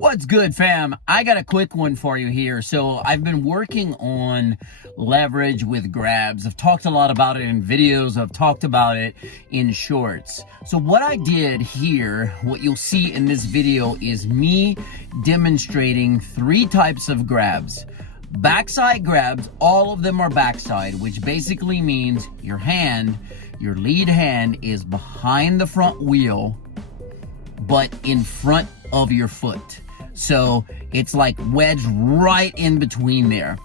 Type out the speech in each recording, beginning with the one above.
What's good, fam? I got a quick one for you here. So I've been working on leverage with grabs. I've talked a lot about it in videos. I've talked about it in shorts. So what I did here, what you'll see in this video, is me demonstrating 3 types of grabs. Backside grabs, all of them are backside, which basically means your hand, your lead hand is behind the front wheel, but in front of your foot. So it's like wedged right in between there.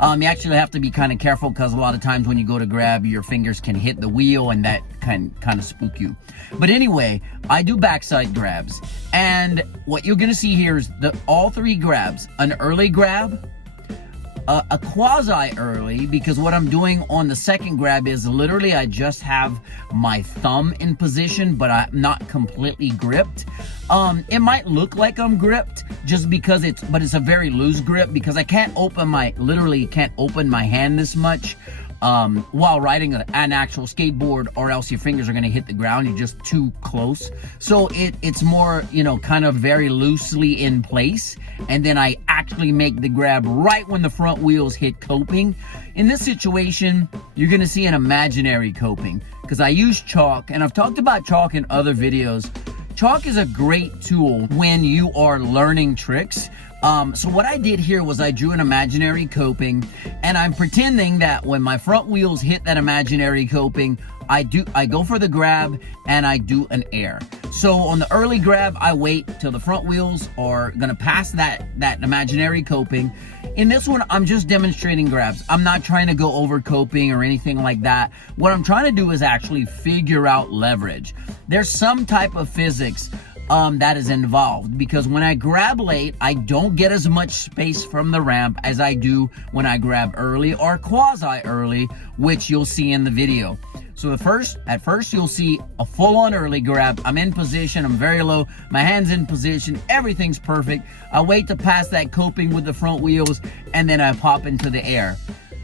You actually have to be kind of careful because a lot of times when you go to grab, your fingers can hit the wheel and that can kind of spook you. But anyway, I do backside grabs. And what you're gonna see here is all 3 grabs: an early grab, a quasi early, because what I'm doing on the second grab is literally I just have my thumb in position, but I'm not completely gripped. It might look like I'm gripped just because it's a very loose grip, because I can't open literally can't open my hand this much while riding an actual skateboard, or else your fingers are going to hit the ground. You're just too close. So it's more, kind of very loosely in place. And then I actually make the grab right when the front wheels hit coping. In this situation, you're going to see an imaginary coping because I use chalk, and I've talked about chalk in other videos. Chalk is a great tool when you are learning tricks. So what I did here was I drew an imaginary coping, and I'm pretending that when my front wheels hit that imaginary coping, I go for the grab and I do an air. So on the early grab, I wait till the front wheels are gonna pass that imaginary coping. In this one, I'm just demonstrating grabs. I'm not trying to go over coping or anything like that. What I'm trying to do is actually figure out leverage. There's some type of physics that is involved, because when I grab late, I don't get as much space from the ramp as I do when I grab early or quasi early, which you'll see in the video. So at first you'll see a full-on early grab. I'm in position, I'm very low, my hand's in position, everything's perfect. I wait to pass that coping with the front wheels, and then I pop into the air.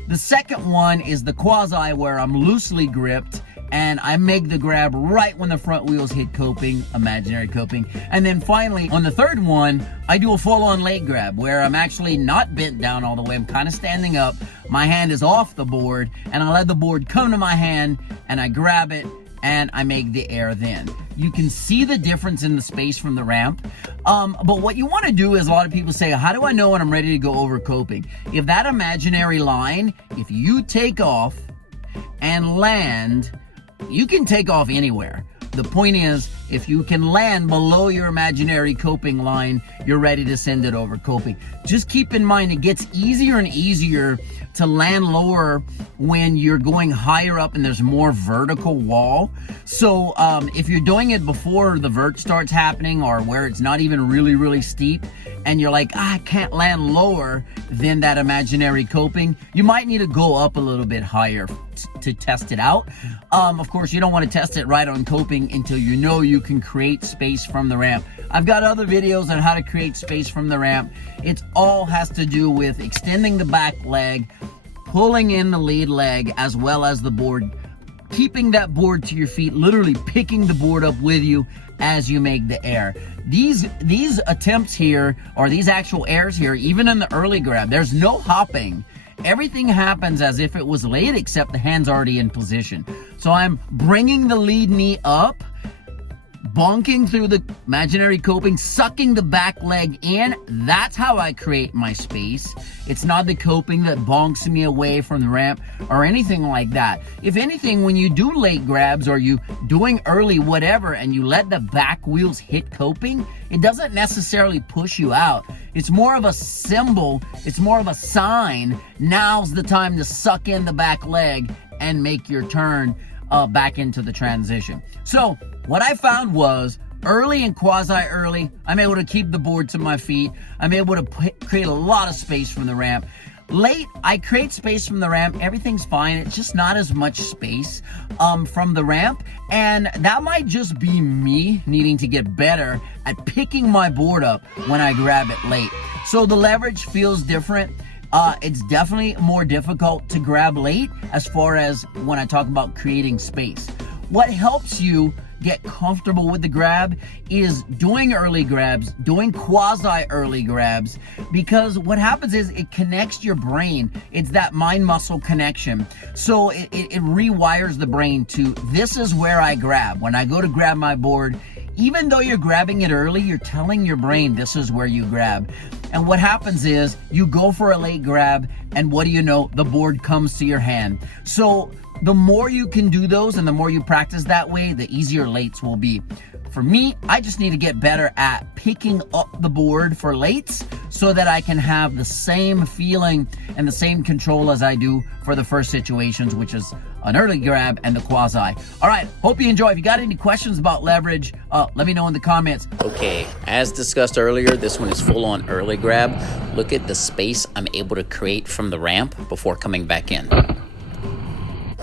The second one is the quasi, where I'm loosely gripped, and I make the grab right when the front wheels hit coping, imaginary coping. And then finally, on the third one, I do a full-on late grab where I'm actually not bent down all the way. I'm kind of standing up. My hand is off the board, and I let the board come to my hand, and I grab it, and I make the air then. You can see the difference in the space from the ramp. But what you want to do is, a lot of people say, how do I know when I'm ready to go over coping? If that imaginary line, if you take off and land, you can take off anywhere. The point is, if you can land below your imaginary coping line, you're ready to send it over coping. Just keep in mind, it gets easier and easier to land lower when you're going higher up and there's more vertical wall. So if you're doing it before the vert starts happening, or where it's not even really steep, and you're like, I can't land lower than that imaginary coping, you might need to go up a little bit higher to test it out. Of course, you don't want to test it right on coping until you know you can create space from the ramp. I've got other videos on how to create space from the ramp. It all has to do with extending the back leg, pulling in the lead leg, as well as the board, keeping that board to your feet, literally picking the board up with you as you make the air. These attempts here, or these actual airs here, even in the early grab, there's no hopping. Everything happens as if it was late, except the hand's already in position. So I'm bringing the lead knee up, bonking through the imaginary coping, sucking the back leg in. That's how I create my space. It's not the coping that bonks me away from the ramp or anything like that. If anything, when you do late grabs, or you doing early whatever, and you let the back wheels hit coping, it doesn't necessarily push you out. It's more of a symbol, it's more of a sign. Now's the time to suck in the back leg and make your turn back into the transition. So what I found was, early and quasi-early, I'm able to keep the board to my feet. I'm able to create a lot of space from the ramp. Late, I create space from the ramp. Everything's fine. It's just not as much space from the ramp. And that might just be me needing to get better at picking my board up when I grab it late. So the leverage feels different. It's definitely more difficult to grab late as far as when I talk about creating space. What helps you get comfortable with the grab is doing early grabs, doing quasi early grabs, because what happens is it connects your brain. It's that mind-muscle connection. So it rewires the brain to, this is where I grab. When I go to grab my board, even though you're grabbing it early, you're telling your brain this is where you grab. And what happens is you go for a late grab, and what do you know? The board comes to your hand. So the more you can do those and the more you practice that way, the easier lates will be. For me, I just need to get better at picking up the board for lates so that I can have the same feeling and the same control as I do for the first situations, which is an early grab and the quasi. All right, hope you enjoy. If you got any questions about leverage, let me know in the comments. Okay, as discussed earlier, this one is full on early grab. Look at the space I'm able to create from the ramp before coming back in.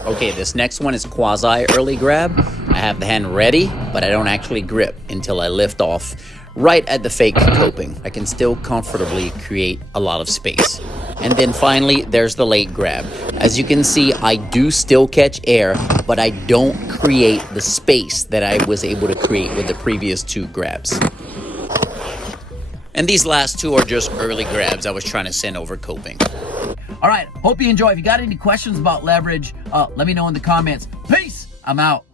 Okay, this next one is quasi early grab. I have the hand ready, but I don't actually grip until I lift off right at the fake coping. I can still comfortably create a lot of space. And then finally, there's the late grab. As you can see, I do still catch air, but I don't create the space that I was able to create with the previous two grabs. And these last two are just early grabs I was trying to send over coping. All right, hope you enjoy. If you got any questions about leverage, let me know in the comments. Peace, I'm out.